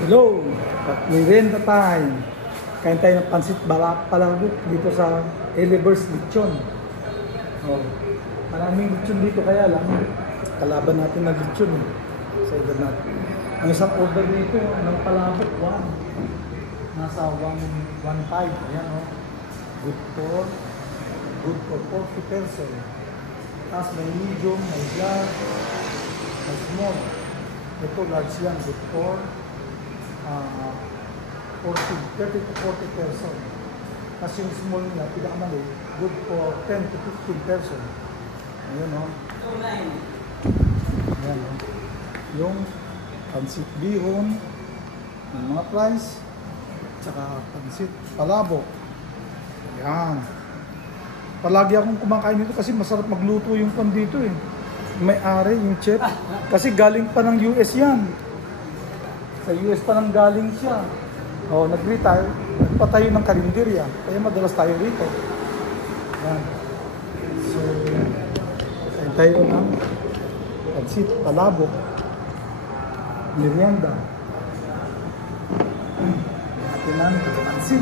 Hello! Merienda time. Kain tayo ng pansit palabok dito sa Elevers Lechon. Oh, maraming lechon dito kaya lang kalaban natin ng lechon sa order natin. Ang isang order dito ng palabok, nasa 1.15. Ayan o. Good for 40 pesos. Tapos may medium, may large, may small. Ito large yan, good for 30 to 40 pesos. Kasi yung small niya, pinakamali, good for 10 to 15 pesos. Ayan o. Ayan o. Yung pansit bihon, ng mga price, tsaka pansit palabok. Ayan. Palagi akong kumakain dito kasi masarap magluto yung pan dito eh. May-ari, yung chef. Kasi galing pa ng US yan. Sa US pa nang galing siya. O, nag-retire. Nagpatayo ng karinderya. Kaya madalas tayo rito. Ayan. So, kain tayo ng pansit palabok. Merienda. Natin namin ito pansit.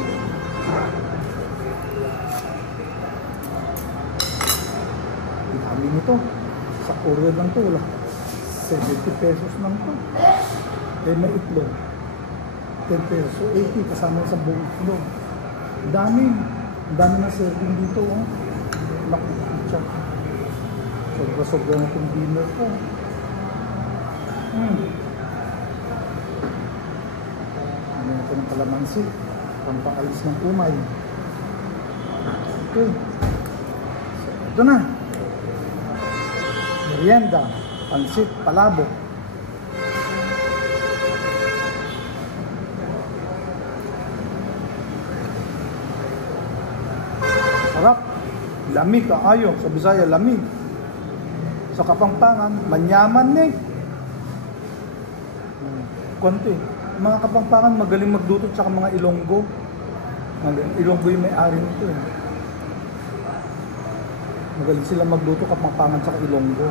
Dami nito. Sa order lang ito, wala. 70 pesos lang ito. Eh, may itlog. 10 pesos. 80 kasama sa buong itlog. Dami. Dami na serving dito. Oh. Nakikita. Sobra-sobra na itong dinner ko. Ano ito ng kalamansi. Pampaalis ng umay. Okay. So, ito na. Merienda, pansit palabok. Sarap. Lamig kaayo. Sa Bisaya, lamig. Sa Kapampangan, manyaman eh. Konti. Mga Kapampangan magaling magluto tsaka mga Ilonggo. Ilonggo yung may-ari nito eh. Magaling sila magluto Kapampangan tsaka Ilonggo.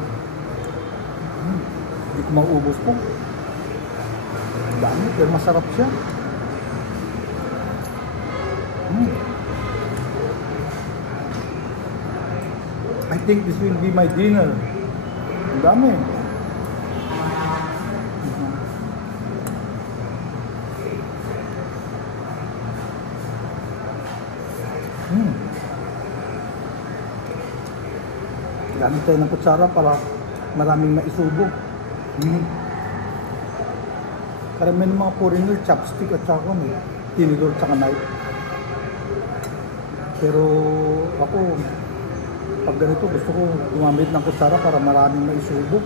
Hindi ko mauubos po. Dami, pero masarap siya. I think this will be my dinner. Ang dami. Gamit tayo ng kutsara para maraming maisubo. Karamihan ng mga foreigner, chopstick at saka tinidor at saka knife. Pero ako, pag ganito gusto ko gumamit ng kutsara para maraming maisubo.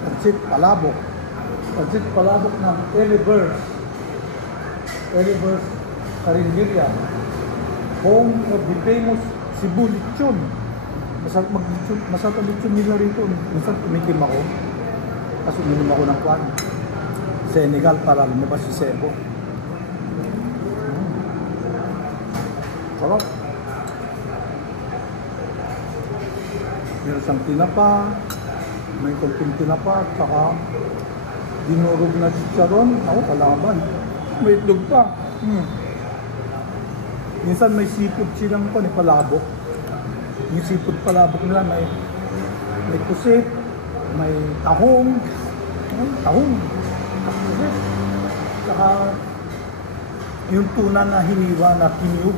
Pansit palabok. Pansit palabok ng Elevers Carinderia. Home of the famous Cebu Lechon. Masarap ang lechon nila rito. Minsan tumikim ako. Kasi uminom ako ng kwan. Senegal para lumabas si Cebu. Sarap. Meron siyang tinapa. May konting tinapa, saka dinurog na chicharon. Ako, kalaban. May itlog pa. Minsan may seafood silang palabok. Yung seafood palabok nila may pusit, may tahong. Pusit. Saka yung tuna na hiniwa na kiniyog.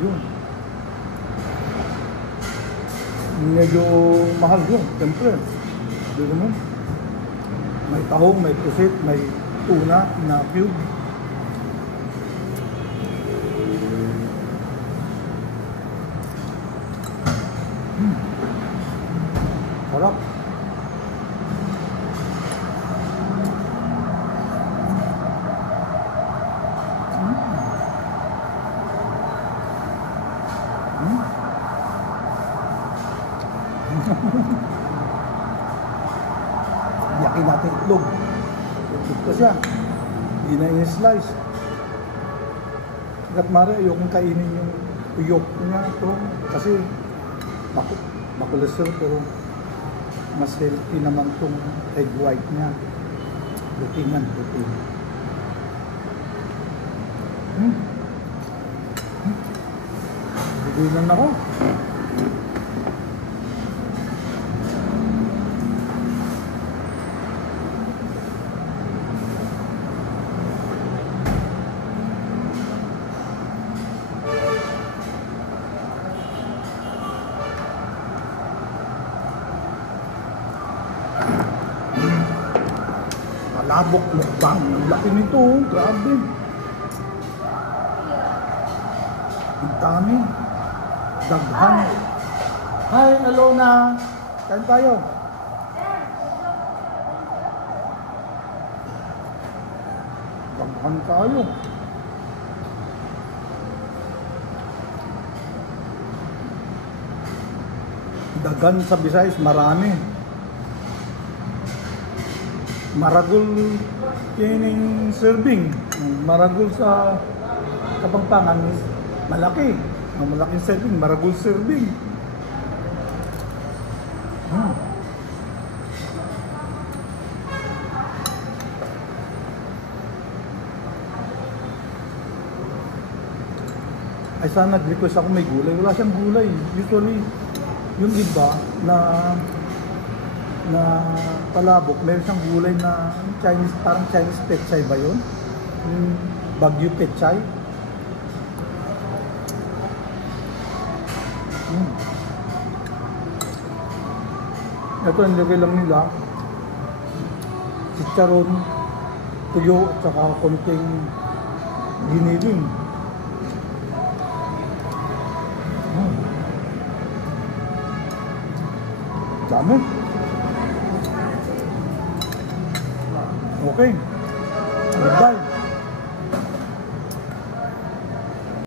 Yun. Medyo mahal yun, siyempre. Hindi naman. May tahong, may pusit, may tuna na cube. Sarap. Yakin natin itlog. Itlog pa siya. Hindi na i-slice. Hanggat mara, ayokong kainin yung uyok niya to. Kasi makulesterol pero mas healthy naman tong egg white niya. Protein yan, protein. Bibilan ako. Palabok mukbang. Ang laki nito, oh. Grabe. Ang dami. Daghan. Hi, Alona. Kain tayo. Daghan tayo. Daghan sa Visayas, marami. Maragol kining serving. Maragol sa Kapampangan, malaki. Malaking serving, maragol serving. Ay sana nag-request ako may gulay. Wala siyang gulay. Usually, yung iba na palabok, meron siyang gulay na Chinese, parang Chinese pechay ba yun? Yung Bagyo pechay. Ito, nilagay lang nila chicharon, tuyo, at saka konting giniling. Dami. Okay. Goodbye.